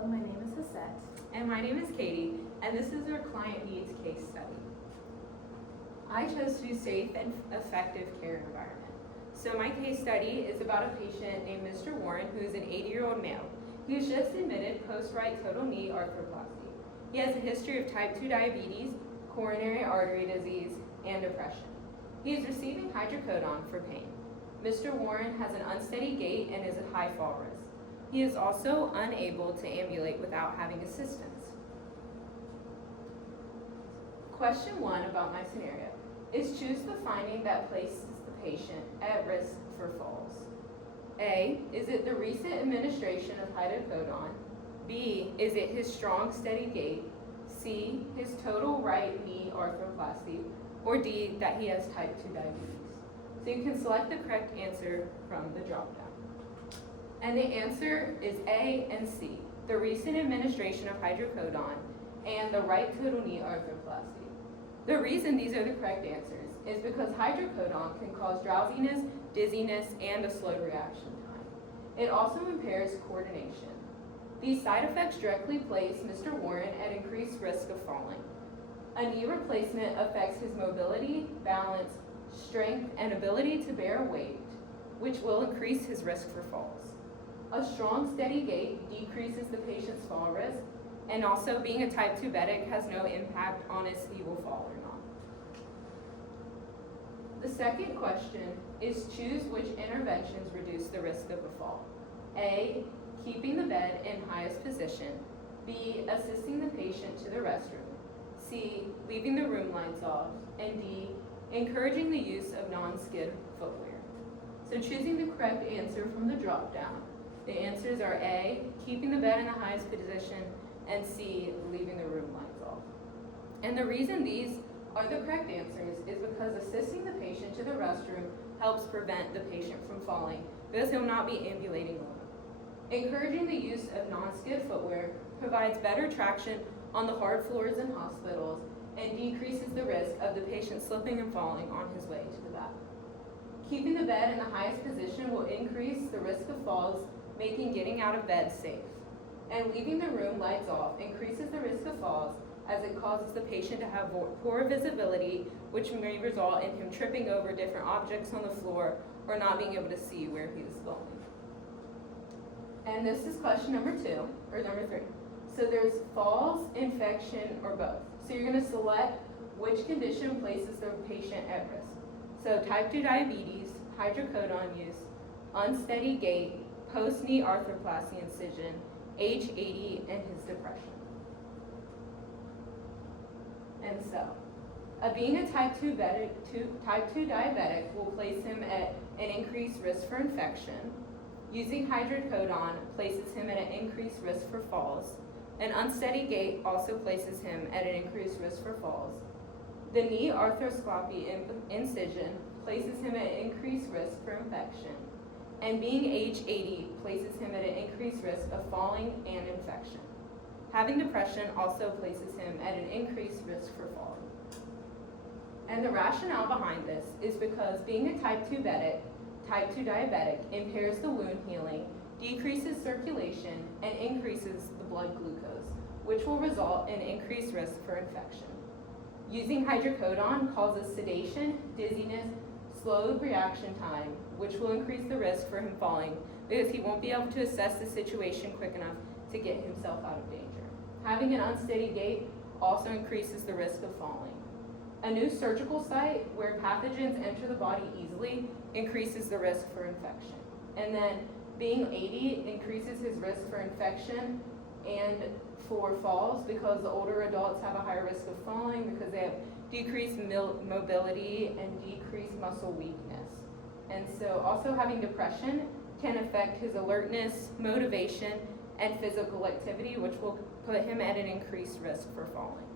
Hello, my name is Hasset. And my name is Katie, and this is our client needs case study. I chose to do safe and effective care environment. So my case study is about a patient named Mr. Warren, who is an 80-year-old male. He was just admitted post-right total knee arthroplasty. He has a history of type 2 diabetes, coronary artery disease, and depression. He is receiving hydrocodone for pain. Mr. Warren has an unsteady gait and is at high fall risk. He is also unable to ambulate without having assistance. Question 1 about my scenario is choose the finding that places the patient at risk for falls. A, is it the recent administration of hydrocodone? B, is it his strong, steady gait? C, his total right knee arthroplasty? Or D, that he has type 2 diabetes? So you can select the correct answer from the dropdown. And the answer is A and C, the recent administration of hydrocodone and the right total knee arthroplasty. The reason these are the correct answers is because hydrocodone can cause drowsiness, dizziness, and a slowed reaction time. It also impairs coordination. These side effects directly place Mr. Warren at increased risk of falling. A knee replacement affects his mobility, balance, strength, and ability to bear weight, which will increase his risk for falls. A strong, steady gait decreases the patient's fall risk, and also being a type 2 diabetic has no impact on if he will fall or not. The second question is choose which interventions reduce the risk of a fall. A, keeping the bed in highest position. B, assisting the patient to the restroom. C, leaving the room lights off. And D, encouraging the use of non-skid footwear. So choosing the correct answer from the drop-down. The answers are A, keeping the bed in the highest position, and C, leaving the room lights off. And the reason these are the correct answers is because assisting the patient to the restroom helps prevent the patient from falling because he'll not be ambulating alone. Encouraging the use of non-skid footwear provides better traction on the hard floors in hospitals and decreases the risk of the patient slipping and falling on his way to the bathroom. Keeping the bed in the highest position will increase the risk of falls, making getting out of bed safe. And leaving the room lights off increases the risk of falls as it causes the patient to have poor visibility, which may result in him tripping over different objects on the floor or not being able to see where he is going. And this is question number 3. So there's falls, infection, or both. So you're going to select which condition places the patient at risk. So type 2 diabetes, hydrocodone use, unsteady gait, post-knee arthroplasty incision, age 80, and his depression. And so, being a type 2 diabetic will place him at an increased risk for infection. Using hydrocodone places him at an increased risk for falls. An unsteady gait also places him at an increased risk for falls. The knee arthroscopy incision places him at an increased risk for infection. And being age 80 places him at an increased risk of falling and infection. Having depression also places him at an increased risk for falling. And the rationale behind this is because being a type 2 diabetic impairs the wound healing, decreases circulation, and increases the blood glucose, which will result in increased risk for infection. Using hydrocodone causes sedation, dizziness, slowed reaction time, which will increase the risk for him falling because he won't be able to assess the situation quick enough to get himself out of danger. Having an unsteady gait also increases the risk of falling. A new surgical site where pathogens enter the body easily increases the risk for infection. And then being 80 increases his risk for infection and for falls because the older adults have a higher risk of falling because they have decreased mobility and decreased muscle weakness. And so also having depression can affect his alertness, motivation, and physical activity, which will put him at an increased risk for falling.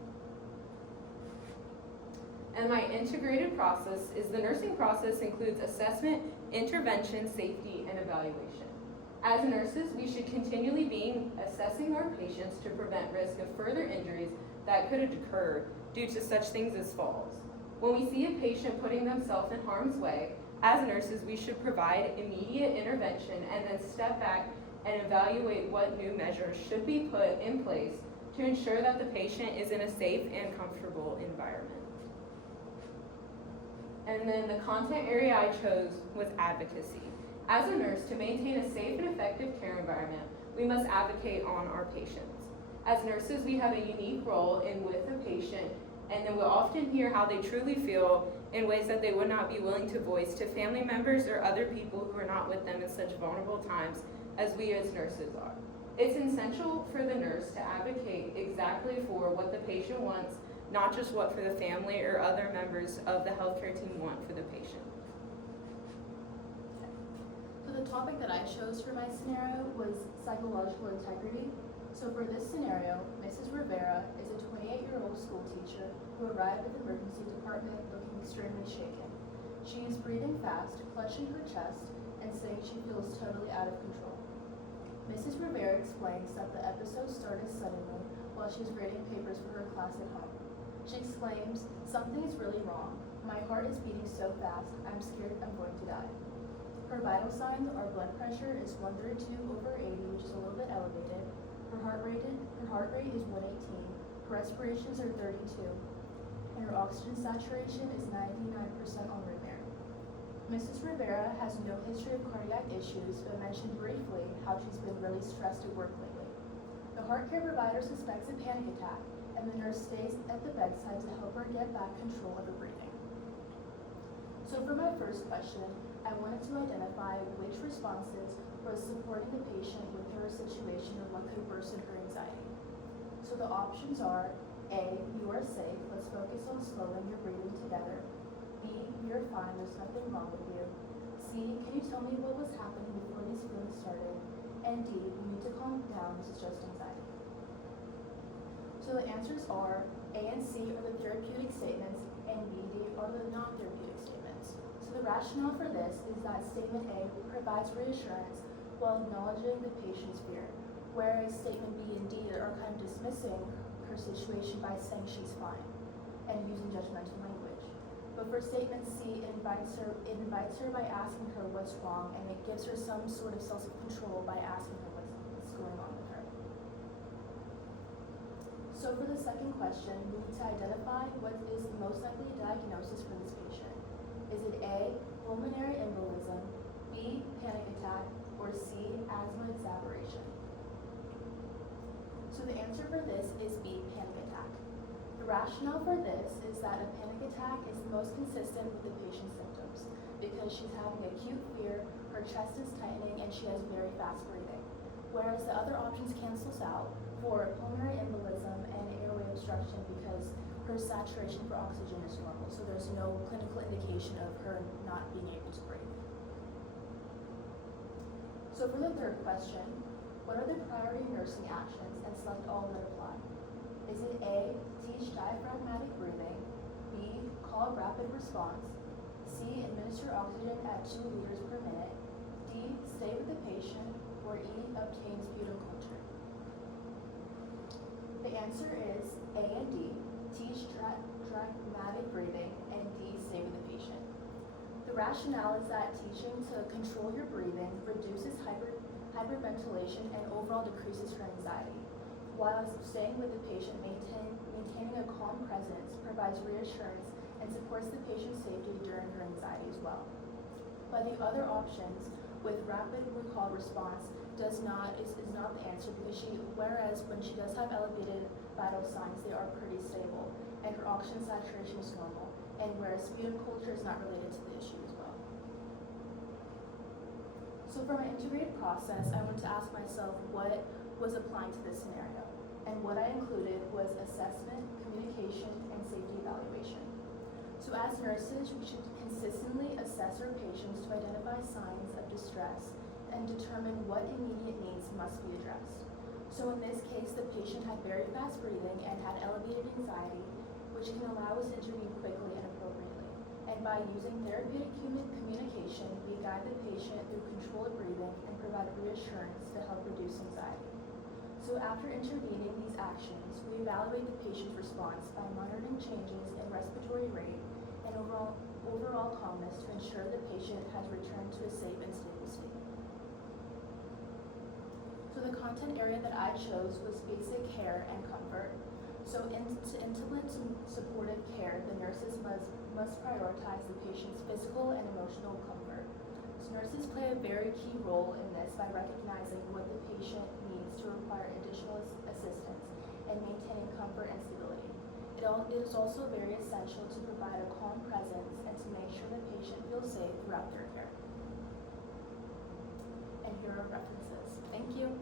And my integrated process is the nursing process includes assessment, intervention, safety, and evaluation. As nurses, we should continually be assessing our patients to prevent risk of further injuries that could occur due to such things as falls. When we see a patient putting themselves in harm's way, as nurses, we should provide immediate intervention and then step back and evaluate what new measures should be put in place to ensure that the patient is in a safe and comfortable environment. And then the content area I chose was advocacy. As a nurse, to maintain a safe and effective care environment, we must advocate on our patients. As nurses, we have a unique role in with the patient, and then we'll often hear how they truly feel in ways that they would not be willing to voice to family members or other people who are not with them in such vulnerable times as we as nurses are. It's essential for the nurse to advocate exactly for what the patient wants, not just what for the family or other members of the healthcare team want for the patient. So the topic that I chose for my scenario was psychological integrity. So for this scenario, Mrs. Rivera is a 28-year-old school teacher who arrived at the emergency department looking extremely shaken. She is breathing fast, clutching her chest, and saying she feels totally out of control. Mrs. Rivera explains that the episode started suddenly while she was grading papers for her class at home. She exclaims, "Something is really wrong. My heart is beating so fast, I'm scared I'm going to die." Her vital signs are blood pressure is 132/80, which is a little bit elevated. Her heart rate is 118. Her respirations are 32, and her oxygen saturation is 99% on room air. Mrs. Rivera has no history of cardiac issues, but mentioned briefly how she's been really stressed at work lately. The heart care provider suspects a panic attack, and the nurse stays at the bedside to help her get back control of her breathing. So for my first question, I wanted to identify which responses was supporting the patient with her situation or what could worsen her anxiety. So the options are: A, you are safe, let's focus on slowing your breathing together. B, you're fine, there's nothing wrong with you. C, can you tell me what was happening before these feelings started? And D, you need to calm down, this is just anxiety. So the answers are A and C are the therapeutic statements, and B, D are the non-therapeutic statements. So the rationale for this is that statement A provides reassurance while acknowledging the patient's fear, whereas statement B and D are kind of dismissing her situation by saying she's fine and using judgmental language. But for statement C, it invites her by asking her what's wrong, and it gives her some sort of self-control by asking her what's going on with her. So for the second question, we need to identify what is the most likely diagnosis for this patient. Is it A, pulmonary embolism, B, panic attack, or C, asthma exacerbation? So the answer for this is B, panic attack. The rationale for this is that a panic attack is the most consistent with the patient's symptoms because she's having acute fear, her chest is tightening, and she has very fast breathing. Whereas the other options cancels out for pulmonary embolism and airway obstruction because her saturation for oxygen is normal, so there's no clinical indication of her not being able to breathe. So for the third question, what are the priority nursing actions, and select all that apply? Is it A, teach diaphragmatic breathing, B, call rapid response, C, administer oxygen at 2 liters per minute, D, stay with the patient, or E, obtain sputum culture? The answer is A and D, teach diaphragmatic breathing, and D, stay with the patient. The rationale is that teaching to control your breathing reduces hyperventilation and overall decreases her anxiety, while staying with the patient, maintaining a calm presence provides reassurance and supports the patient's safety during her anxiety as well. But the other options with rapid recall response is not the answer because whereas when she does have elevated vital signs, they are pretty stable and her oxygen saturation is normal, and whereas sputum culture is not related to the issue as well. So for my integrated process, I wanted to ask myself what was applying to this scenario. And what I included was assessment, communication, and safety evaluation. So as nurses, we should consistently assess our patients to identify signs of distress and determine what immediate needs must be addressed. So in this case, the patient had very fast breathing and had elevated anxiety, which can allow us to intervene quickly and appropriately. And by using therapeutic communication, we guide the patient through controlled breathing and provide reassurance to help reduce anxiety. So after intervening these actions, we evaluate the patient's response by monitoring changes in respiratory rate and overall calmness to ensure the patient has returned to a safe and stable state. the content area that I chose was basic care and comfort. So to implement some supportive care, the nurses must prioritize the patient's physical and emotional comfort. So nurses play a very key role in this by recognizing what the patient needs to require additional assistance and maintaining comfort and stability. It is also very essential to provide a calm presence and to make sure the patient feels safe throughout their care. And here are references. Thank you.